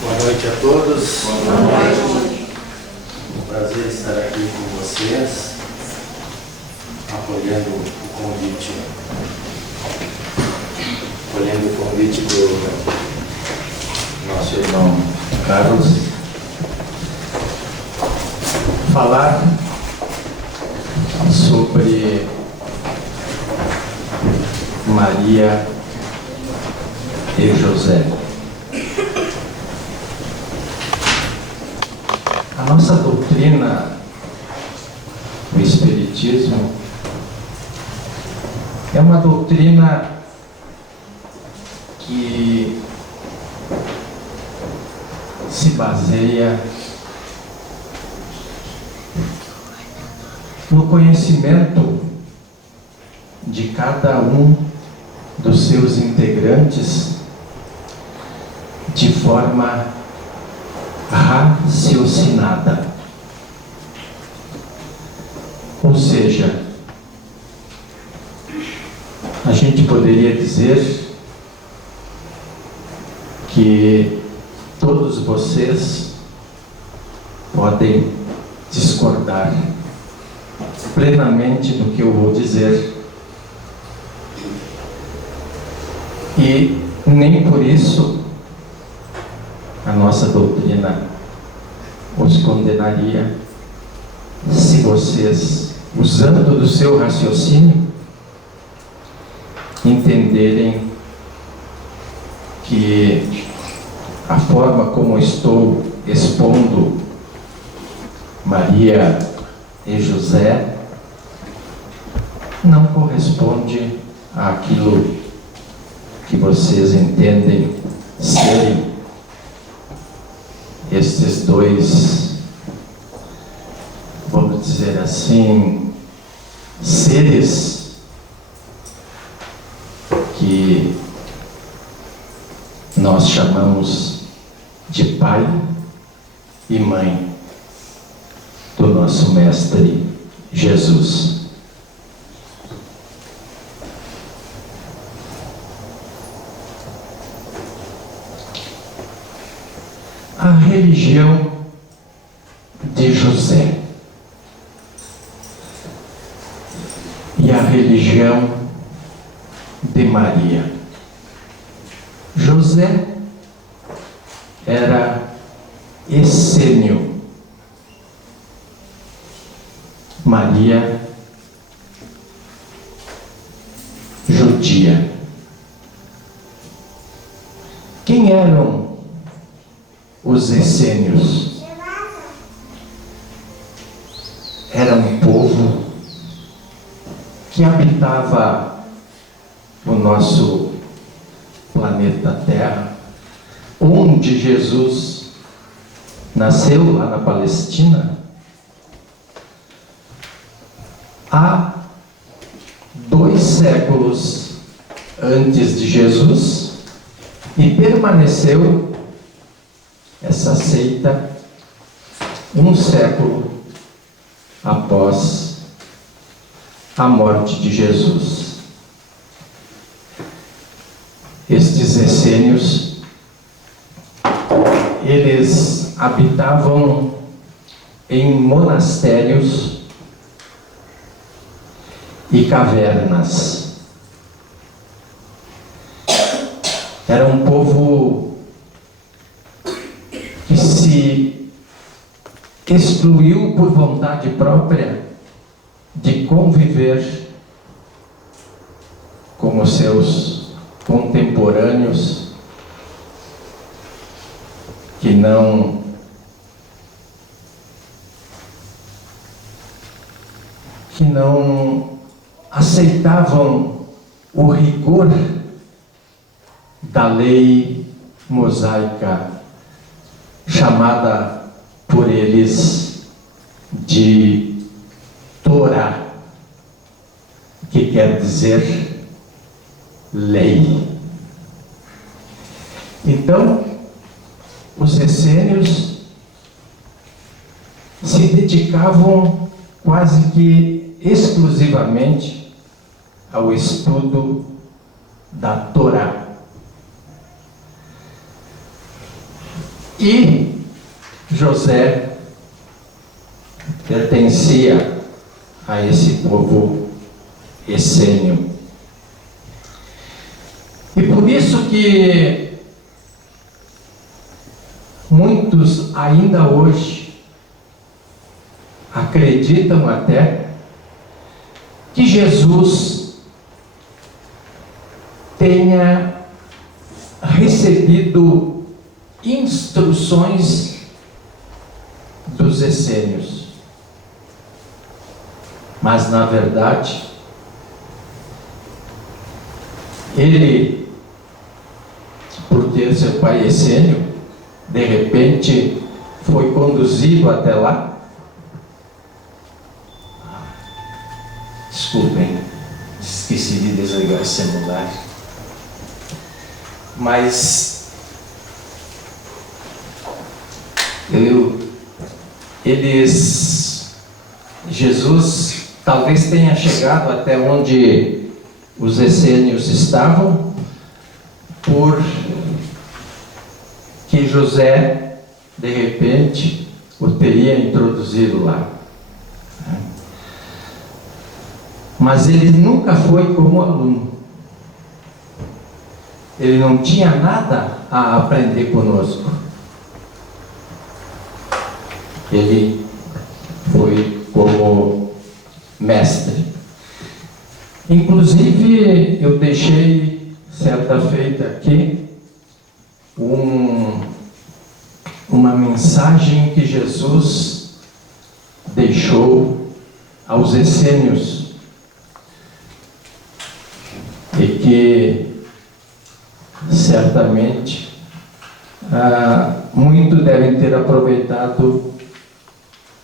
Boa noite a todos. Boa noite. Um prazer estar aqui com vocês, acolhendo o convite do nosso irmão Carlos. Falar sobre Maria e José. A nossa doutrina, o Espiritismo, é uma doutrina que se baseia no conhecimento de cada um dos seus integrantes de forma raciocinada. Ou seja, a gente poderia dizer que todos vocês podem discordar plenamente do que eu vou dizer, e nem por isso a nossa doutrina os condenaria se vocês, usando do seu raciocínio, entenderem que a forma como estou expondo Maria e José não corresponde àquilo que vocês entendem serem estes dois, vamos dizer assim, seres que nós chamamos de pai e mãe do nosso Mestre Jesus. A religião de José e a religião de Maria. José era essênio, Maria judia. Quem eram os essênios? Era um povo que habitava o nosso planeta Terra, onde Jesus nasceu, lá na Palestina, há 2 séculos antes de Jesus, e permaneceu essa seita 1 século após a morte de Jesus. Estes essênios, eles habitavam em monastérios e cavernas. Era um povo que se excluiu por vontade própria de conviver com os seus contemporâneos que não aceitavam o rigor da lei mosaica, chamada por eles de Torá, que quer dizer lei. Então, os essênios se dedicavam quase que exclusivamente ao estudo da Torá. E José pertencia a esse povo essênio. E por isso que muitos ainda hoje acreditam até que Jesus tenha recebido instruções dos essênios. Mas, na verdade, ele, por ter seu pai essênio, de repente foi conduzido até lá. Desculpem, esqueci de desligar o celular. Mas Jesus talvez tenha chegado até onde os essênios estavam, por que José, de repente, o teria introduzido lá. Mas ele nunca foi como aluno. Ele não tinha nada a aprender conosco. Ele foi como mestre. Inclusive, eu deixei certa feita aqui uma mensagem que Jesus deixou aos essênios e que certamente muitos devem ter aproveitado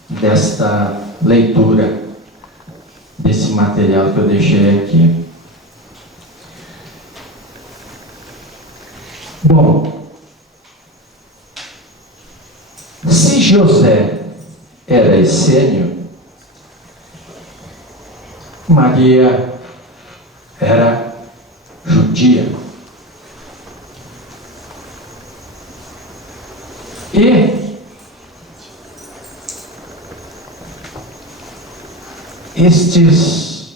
desta leitura, desse material que eu deixei aqui. Bom, se José era essênio, Maria era judia. E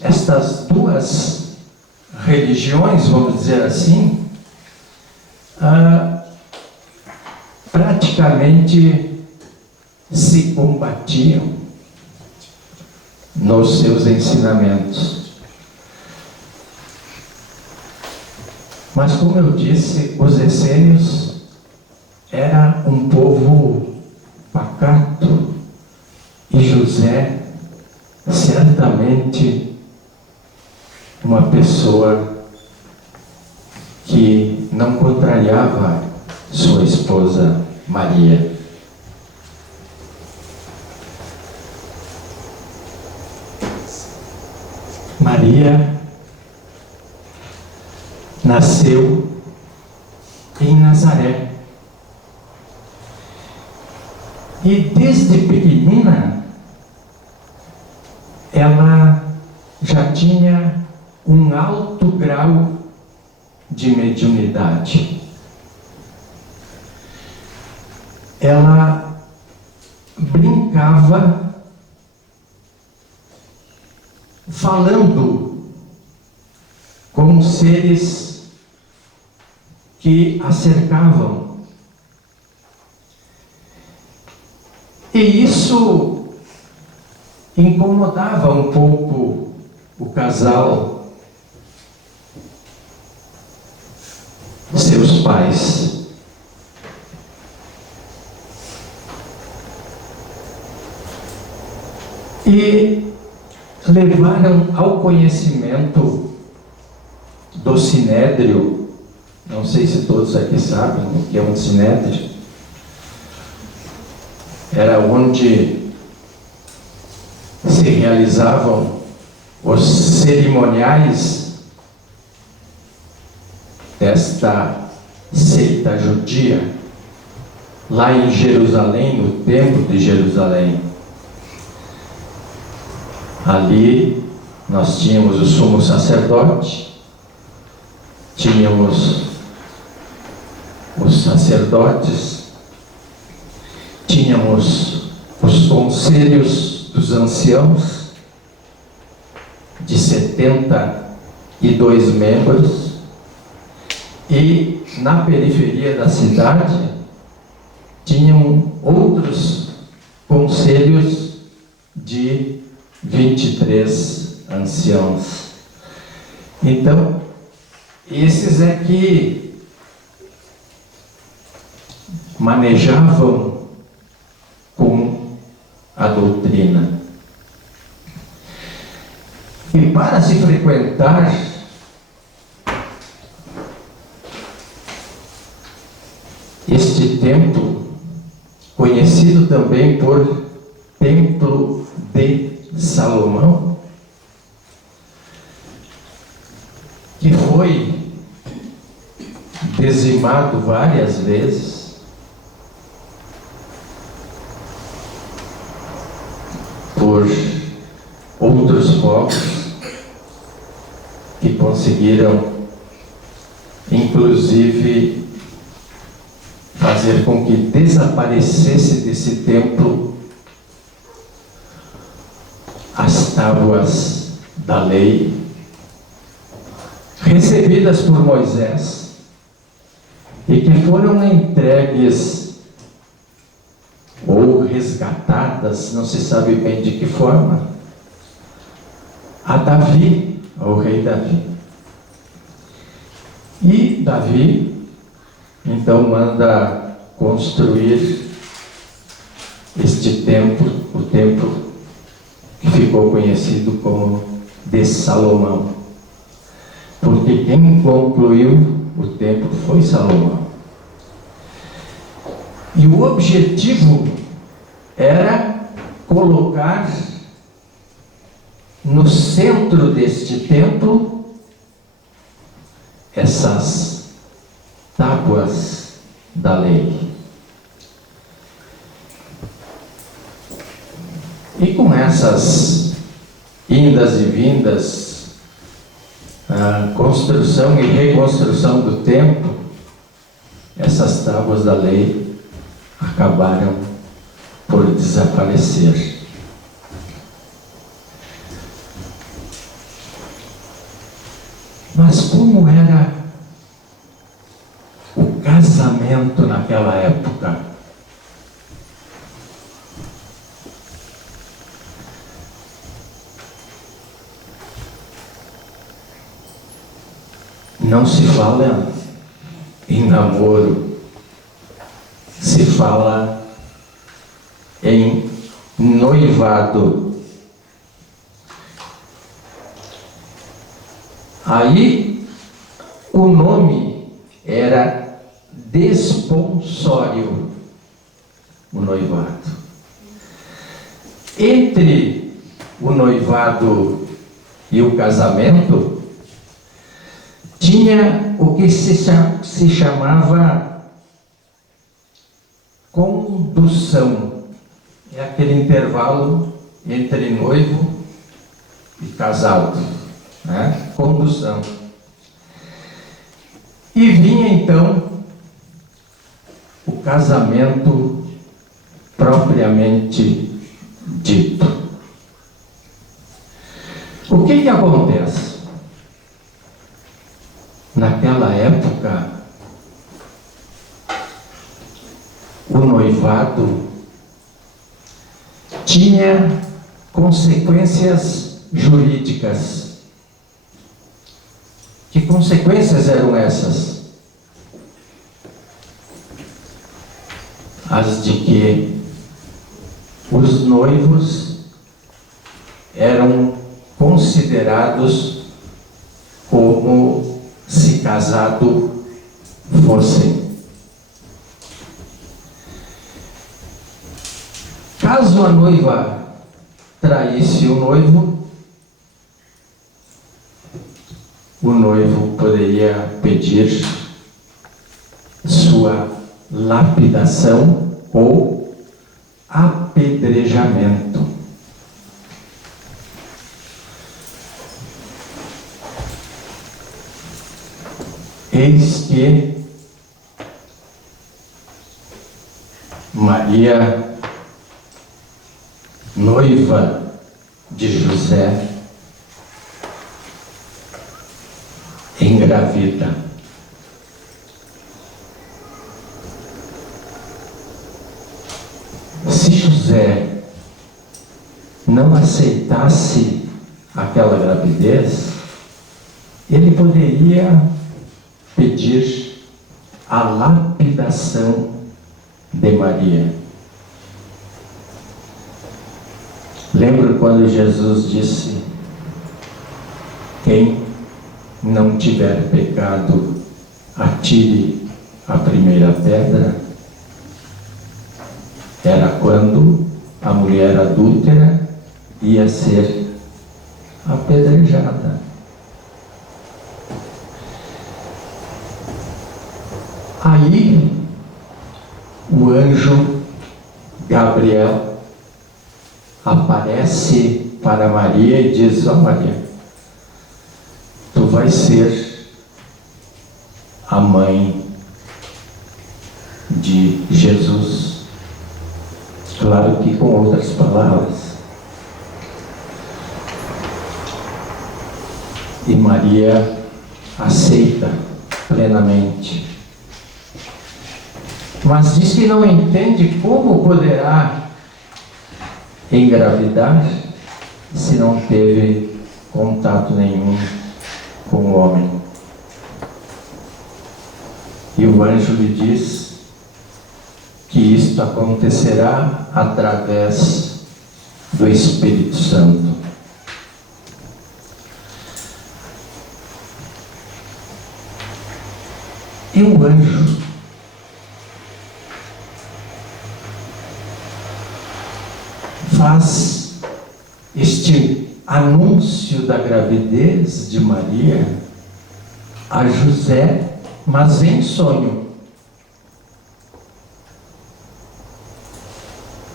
estas duas religiões, vamos dizer assim, praticamente se combatiam nos seus ensinamentos. Mas, como eu disse, os essênios era um povo pacato, e José certamente uma pessoa que não contrariava sua esposa Maria. Maria nasceu em Nazaré. E desde pequenina, ela já tinha um alto grau de mediunidade. Ela brincava falando com seres que a cercavam. E isso incomodava um pouco o casal, seus pais. E levaram ao conhecimento do sinédrio. Não sei se todos aqui sabem o que é um sinédrio. Era onde se realizavam os cerimoniais desta seita judia, lá em Jerusalém, no Templo de Jerusalém. Ali nós tínhamos o sumo sacerdote, tínhamos os sacerdotes tínhamos os conselhos dos anciãos, de 72 membros, e na periferia da cidade tinham outros conselhos de 23 anciãos. Então, esses é que manejavam com a doutrina. E para se frequentar este templo, conhecido também por Templo de Salomão, que foi dizimado várias vezes por outros povos que conseguiram, inclusive, fazer com que desaparecesse desse templo as tábuas da lei recebidas por Moisés e que foram entregues ou resgatadas, não se sabe bem de que forma, a Davi, ao rei Davi. E Davi então manda construir este templo, o templo que ficou conhecido como de Salomão, porque quem concluiu o templo foi Salomão. E o objetivo era colocar no centro deste templo essas tábuas da lei. E com essas indas e vindas, a construção e reconstrução do templo, essas tábuas da lei acabaram por desaparecer. Mas como era o casamento naquela época? Não se fala em namoro, se fala em noivado. Aí o nome era desponsório, o noivado. Entre o noivado e o casamento tinha o que se chamava condução. É aquele intervalo entre noivo e casado, né? Condução. E vinha então o casamento propriamente dito. O que acontece? Naquela época, o noivado tinha consequências jurídicas. Que consequências eram essas? As de que os noivos eram considerados como se casado fossem. Caso a noiva traísse o noivo poderia pedir sua lapidação ou apedrejamento. Eis que Maria noiva de José, engravida. Se José não aceitasse aquela gravidez, ele poderia pedir a lapidação de Maria. Lembra quando Jesus disse: quem não tiver pecado, atire a primeira pedra? Era quando a mulher adúltera ia ser apedrejada. Aí o anjo Gabriel aparece para Maria e diz: ó Maria, tu vais ser a mãe de Jesus. Claro que com outras palavras. E Maria aceita plenamente. Mas diz que não entende como poderá engravidar se não teve contato nenhum com o homem. E o anjo lhe diz que isto acontecerá através do Espírito Santo. E o anjo faz este anúncio da gravidez de Maria a José, mas em sonho.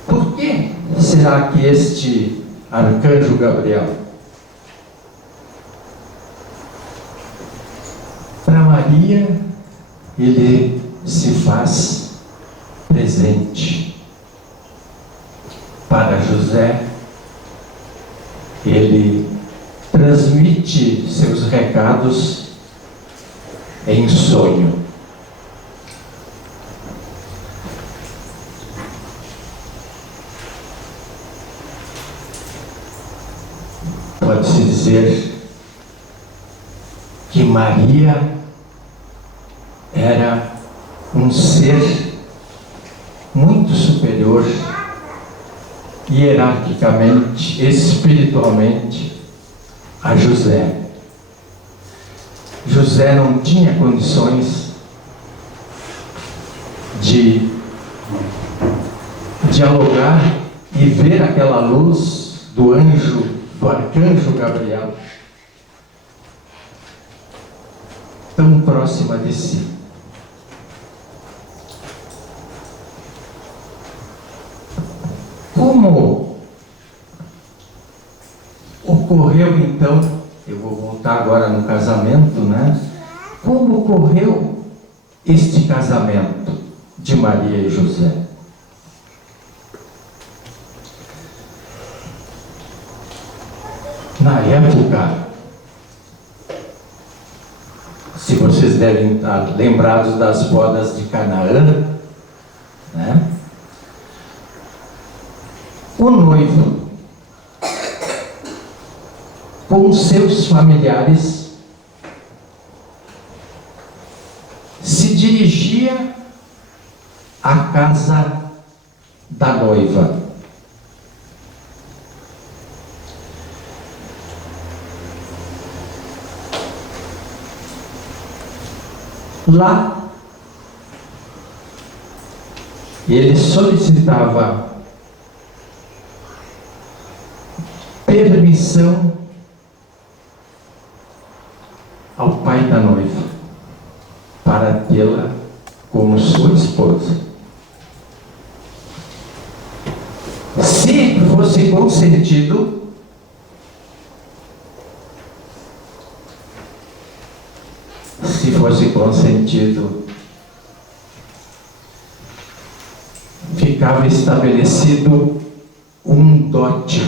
Por que será que este arcanjo Gabriel? Para Maria, ele se faz presente. Para José, ele transmite seus recados em sonho. Pode-se dizer que Maria era um ser muito superior, hierarquicamente, espiritualmente, a José. José não tinha condições de dialogar e ver aquela luz do anjo, do arcanjo Gabriel, tão próxima de si. Como ocorreu então, eu vou voltar agora no casamento, né? Como ocorreu este casamento de Maria e José? Na época, se vocês devem estar lembrados das bodas de Canaã, né? O noivo, com seus familiares, se dirigia à casa da noiva. Lá, ele solicitava permissão ao pai da noiva para tê-la como sua esposa. Se fosse consentido, ficava estabelecido o um dote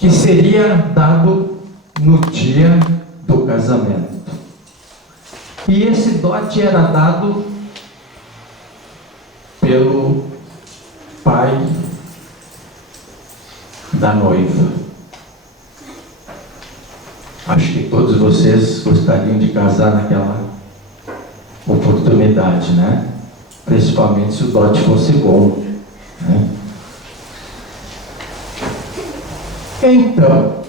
que seria dado no dia do casamento. E esse dote era dado pelo pai da noiva. Acho que todos vocês gostariam de casar naquela oportunidade, né? Principalmente se o dote fosse bom, né? Então,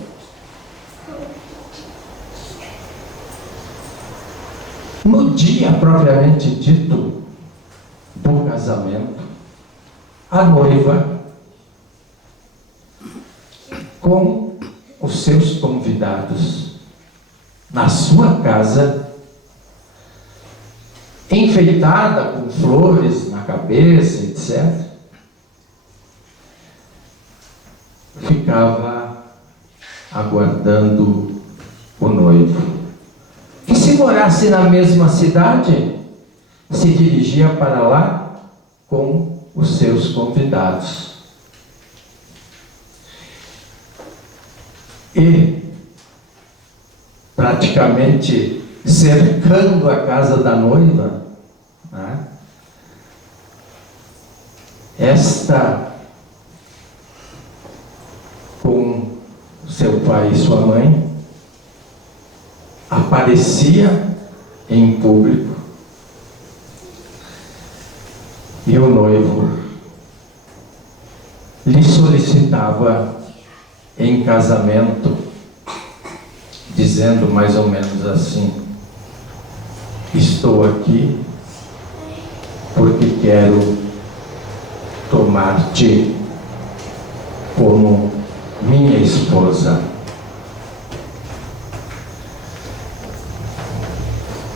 no dia propriamente dito do casamento, a noiva, com os seus convidados, na sua casa, enfeitada com flores na cabeça, etc., ficava aguardando o noivo, que, se morasse na mesma cidade, se dirigia para lá com os seus convidados. E, praticamente cercando a casa da noiva, né, esta, com seu pai e sua mãe, aparecia em público, e o noivo lhe solicitava em casamento, dizendo mais ou menos assim: estou aqui porque quero tomar-te como minha esposa.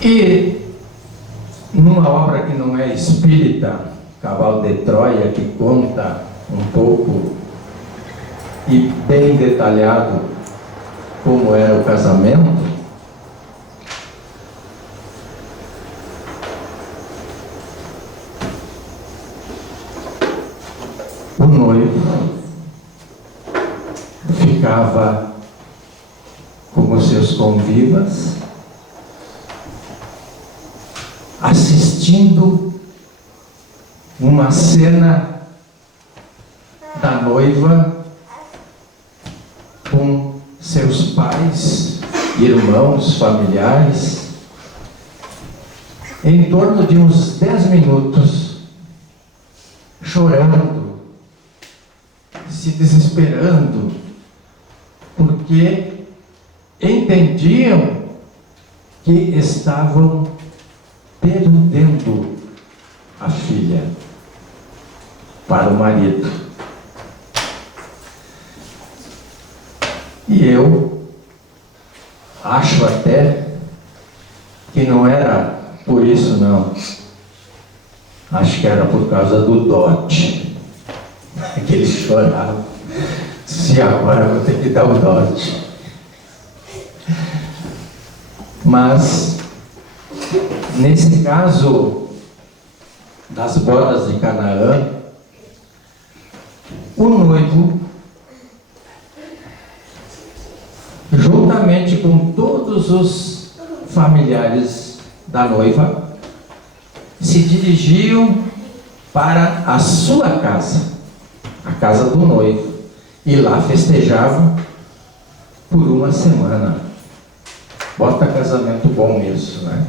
E numa obra que não é espírita, Cavalo de Troia, que conta um pouco e bem detalhado como era o casamento, o noivo ficava com os seus convivas, assistindo uma cena da noiva com seus pais, irmãos, familiares, em torno de uns 10 minutos, chorando, se desesperando, porque entendiam que estavam perdendo a filha para o marido. E eu acho até que não era por isso, não. Acho que era por causa do dote que eles choravam. Se agora eu vou ter que dar o dote. Mas nesse caso das bodas de Canaã, o noivo, juntamente com todos os familiares da noiva, se dirigiam para a sua casa, a casa do noivo, e lá festejavam por uma semana. Bota casamento bom isso, né?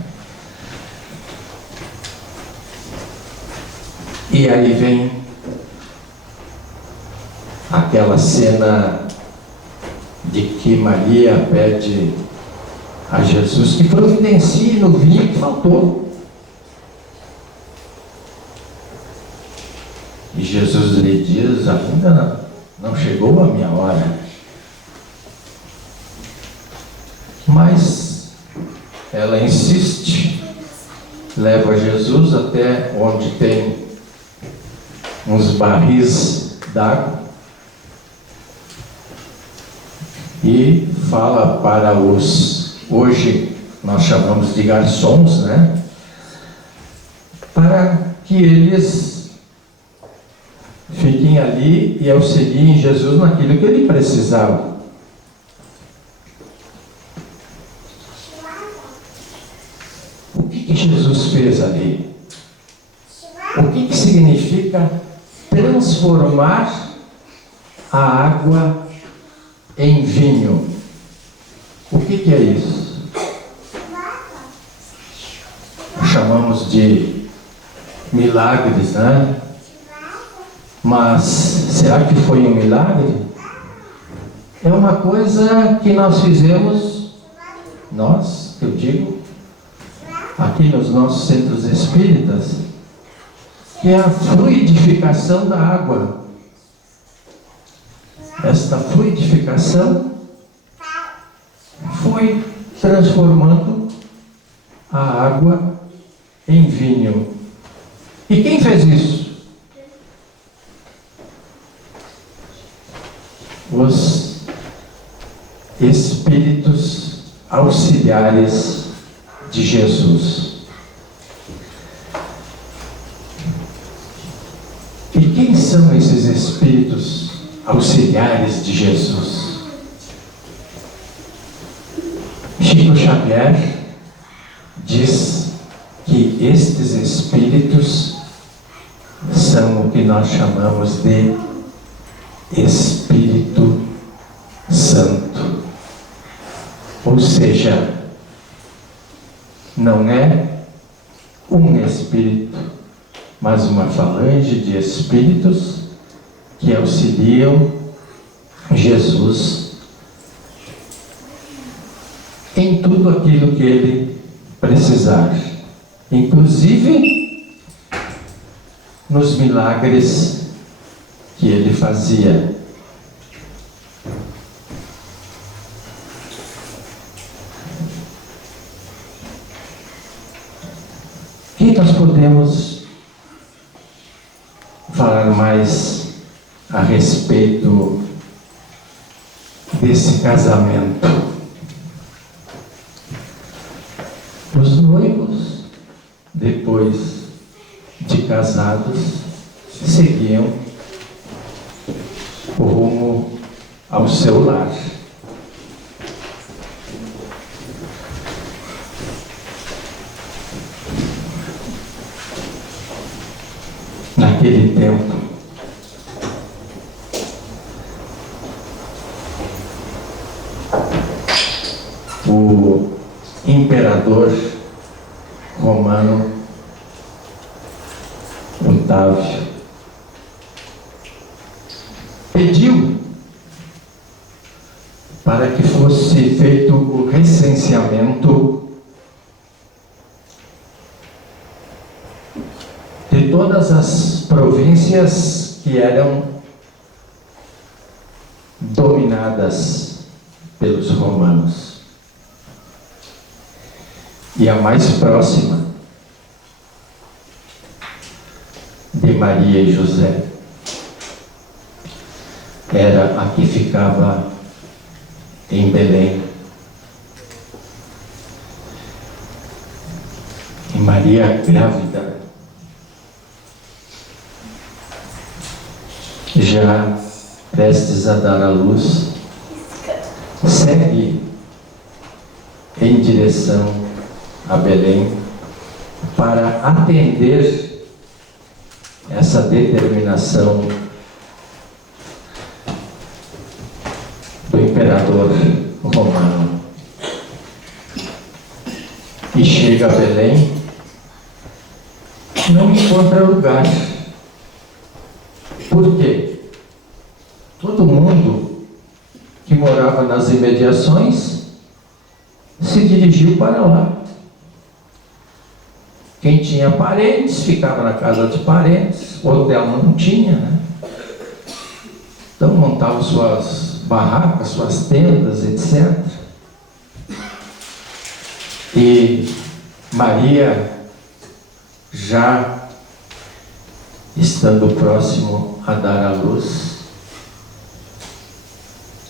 E aí vem aquela cena de que Maria pede a Jesus que providencie no vinho que faltou. E Jesus lhe diz: ainda não chegou a minha hora. Mas ela insiste, leva Jesus até onde tem uns barris d'água e fala para os, hoje nós chamamos de garçons, né? Para que eles vinha ali e auxilia em Jesus naquilo que ele precisava. O que Jesus fez ali? O que significa transformar a água em vinho? O que é isso? Chamamos de milagres, né? Mas será que foi um milagre? É uma coisa que nós fizemos, nós, eu digo, aqui nos nossos centros espíritas, que é a fluidificação da água. Esta fluidificação foi transformando a água em vinho. E quem fez isso? Os espíritos auxiliares de Jesus. E quem são esses espíritos auxiliares de Jesus? Chico Xavier diz que estes espíritos são o que nós chamamos de Espírito Santo. Ou seja, não é um espírito, mas uma falange de espíritos que auxiliam Jesus em tudo aquilo que ele precisar, inclusive nos milagres que ele fazia. O que nós podemos falar mais a respeito desse casamento? Os noivos, depois de casados, seguiam o rumo ao seu lar. Naquele tempo, o imperador romano Otávio pediu para que fosse feito o recenseamento de todas as províncias que eram dominadas pelos romanos. E a mais próxima de Maria e José era a que ficava em Belém. E Maria, grávida, já prestes a dar à luz, segue em direção a Belém para atender essa determinação do imperador romano. E chega a Belém, não encontra lugar. Por quê? Todo mundo que morava nas imediações se dirigiu para lá. Quem tinha parentes ficava na casa de parentes, hotel não tinha, né? Então montavam suas barracas, suas tendas, etc. E Maria, já estando próximo a dar à luz,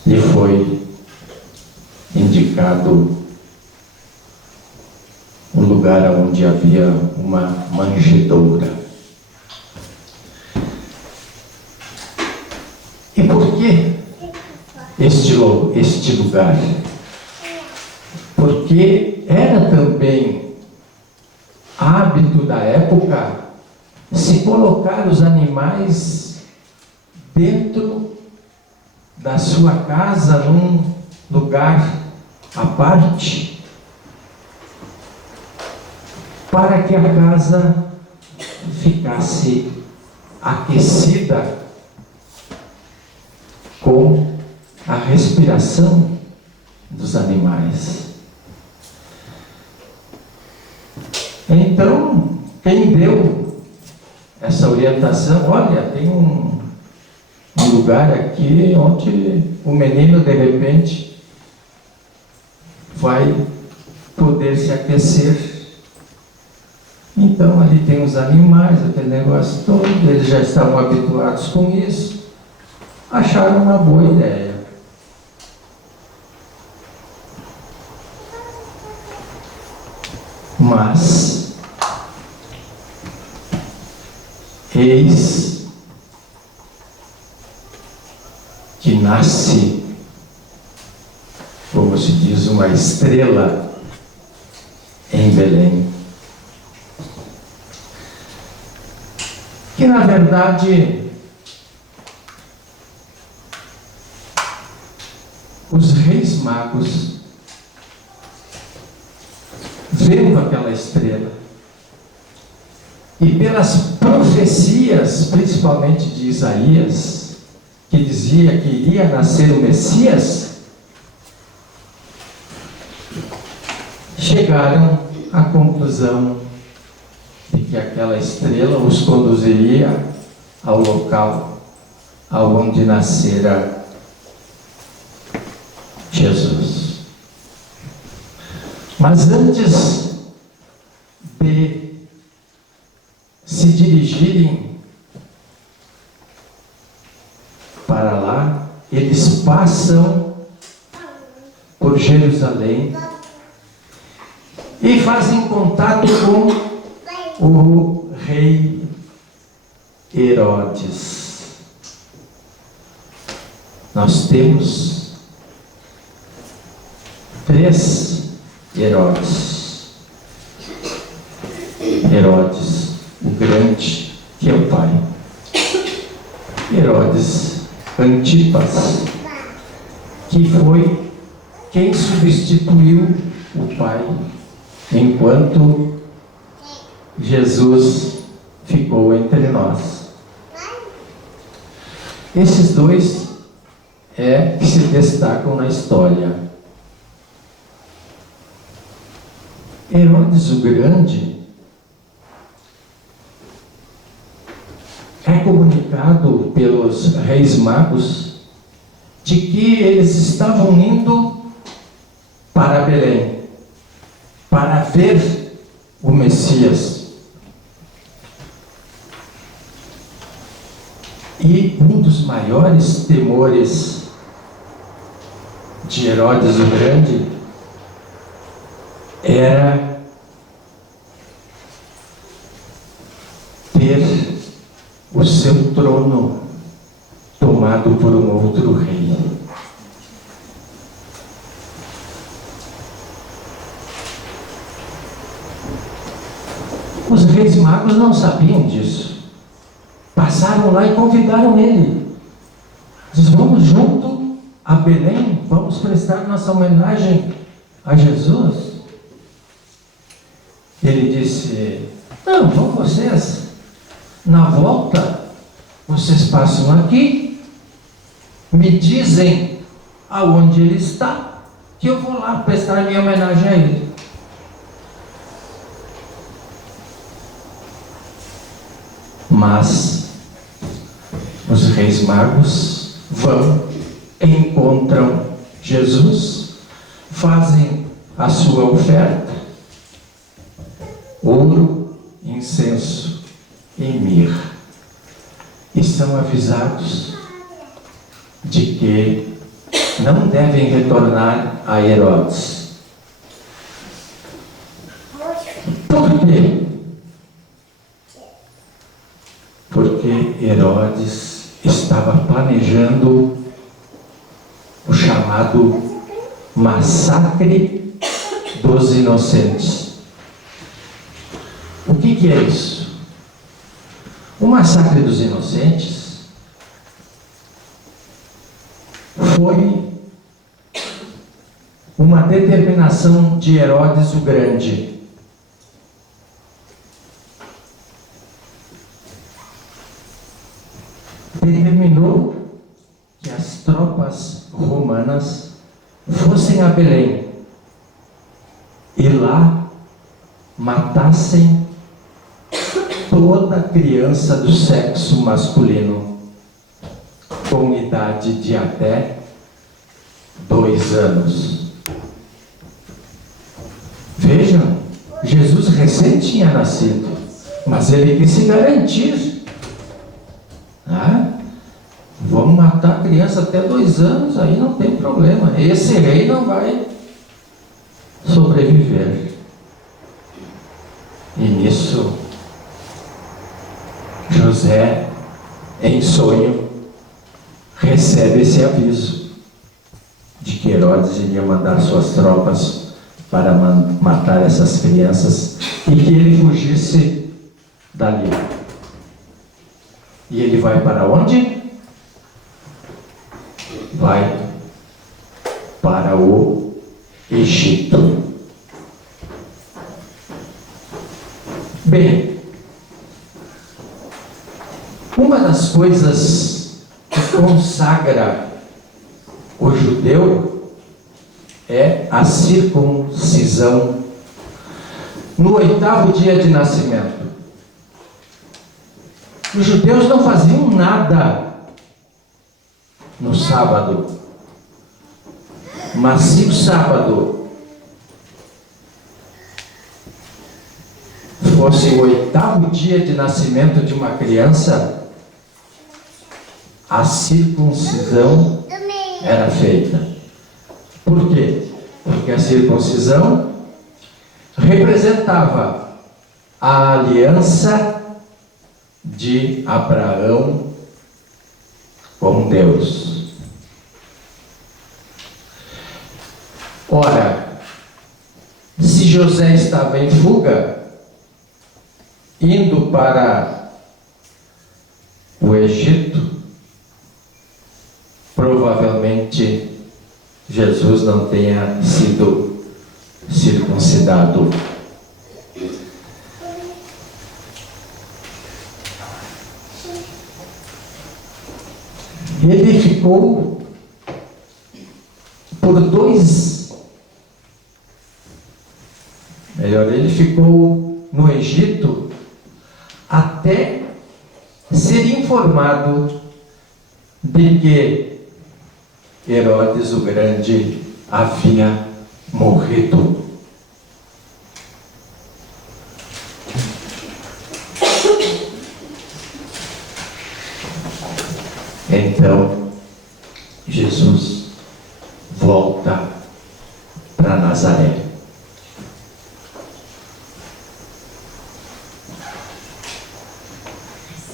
lhe foi indicado um lugar onde havia uma manjedoura. este lugar, porque era também hábito da época se colocar os animais dentro da sua casa, num lugar à parte, para que a casa ficasse aquecida com a respiração dos animais. Então, quem deu essa orientação, olha, tem um lugar aqui onde o menino de repente vai poder se aquecer. Então ali tem os animais, aquele negócio todo, eles já estavam habituados com isso, acharam uma boa ideia. Mas eis que nasce, como se diz, uma estrela em Belém. Que na verdade os reis magos, vendo aquela estrela, e pelas profecias, principalmente de Isaías, que dizia que iria nascer o Messias, chegaram à conclusão de que aquela estrela os conduziria ao local aonde nascera Jesus. Mas antes de se dirigirem para lá, eles passam por Jerusalém e fazem contato com o rei Herodes. Nós temos 3 Herodes. Herodes o Grande, que é o pai. Herodes Antipas, que foi quem substituiu o pai enquanto Jesus ficou entre nós. Esses 2 que se destacam na história. Herodes o Grande é comunicado pelos reis magos de que eles estavam indo para Belém para ver o Messias. E um dos maiores temores de Herodes o Grande era ter o seu trono tomado por um outro rei. Os reis magos não sabiam disso. Passaram lá e convidaram ele. Diz: vamos junto a Belém, vamos prestar nossa homenagem a Jesus. Ele disse: não, vão vocês. Na volta, vocês passam aqui, me dizem aonde ele está, que eu vou lá prestar minha homenagem a ele. Mas os reis magos vão, encontram Jesus, fazem a sua oferta: ouro, incenso e mirra, e são avisados de que não devem retornar a Herodes. Por quê? Porque Herodes estava planejando o chamado chamado Massacre dos Inocentes. O que é isso? O Massacre dos Inocentes foi uma determinação de Herodes o Grande. Determinou que as tropas romanas fossem a Belém e lá matassem toda criança do sexo masculino com idade de até 2 anos. Vejam, Jesus recém tinha nascido, mas ele quis se garantir. Vamos matar a criança até 2 anos, aí não tem problema. Esse rei não vai sobreviver. E nisso, José, em sonho, recebe esse aviso de que Herodes iria mandar suas tropas para matar essas crianças e que ele fugisse dali. E ele vai para onde? Vai para o Egito. Bem, uma das coisas que consagra o judeu é a circuncisão no 8º dia de nascimento. Os judeus não faziam nada no sábado, mas se o sábado fosse o 8º dia de nascimento de uma criança, a circuncisão era feita. Por quê? Porque a circuncisão representava a aliança de Abraão com Deus. Ora, se José estava em fuga, indo para o Egito, provavelmente Jesus não tenha sido circuncidado. Ele ficou ele ficou no Egito até ser informado de que Herodes o Grande havia morrido. Então, Jesus volta para Nazaré.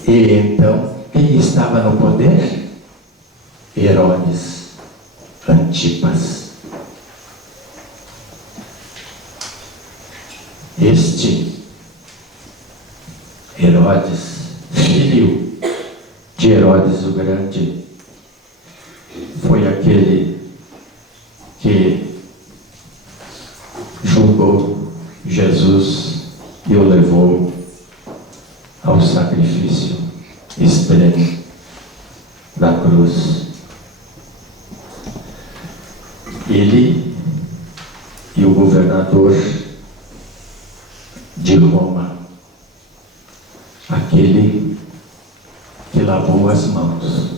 E então, quem estava no poder? Herodes Antipas. Este Herodes, filho de Herodes o Grande, foi aquele que julgou Jesus e o levou ao sacrifício extremo da cruz. Ele e o governador de Roma, aquele que lavou as mãos.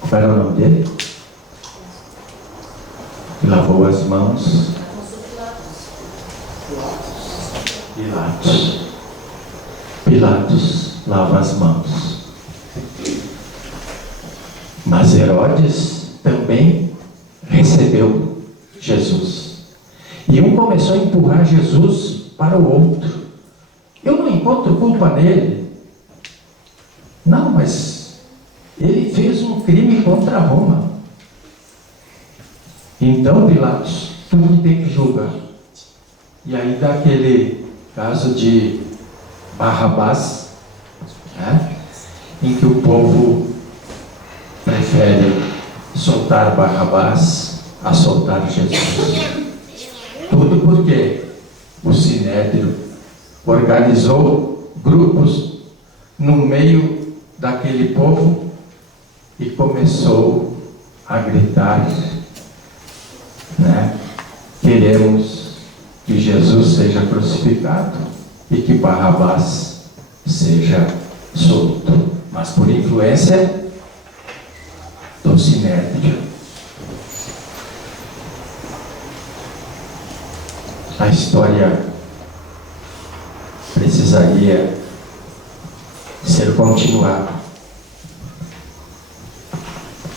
Qual era o nome dele? Que lavou as mãos? Pilatos. Pilatos lava as mãos. Mas Herodes também recebeu Jesus. E um começou a empurrar Jesus para o outro. Eu não encontro culpa nele. Não, mas ele fez um crime contra Roma. Então Pilatos, tu me tem que julgar. E aí dá aquele caso de Barrabás, né? Em que o povo prefere soltar Barrabás a soltar Jesus. Tudo porque o Sinédrio organizou grupos no meio daquele povo e começou a gritar, né? Queremos que Jesus seja crucificado e que Barrabás seja solto, mas por influência do Sinédrio. A história precisaria ser continuada,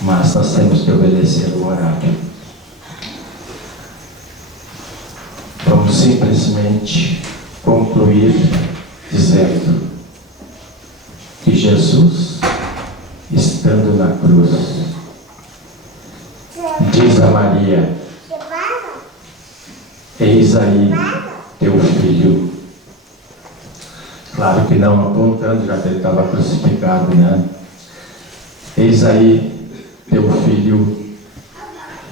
mas nós temos que obedecer o horário. Vamos simplesmente concluir dizendo que Jesus, estando na cruz, diz a Maria: eis aí teu filho. Claro que não apontando, já que ele estava crucificado, né? Eis aí teu filho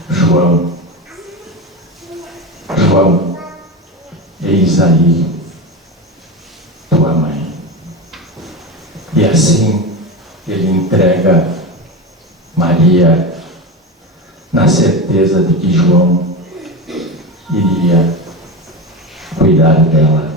João. João, eis aí tua mãe. E assim ele entrega Maria na certeza de que João iria cuidar dela.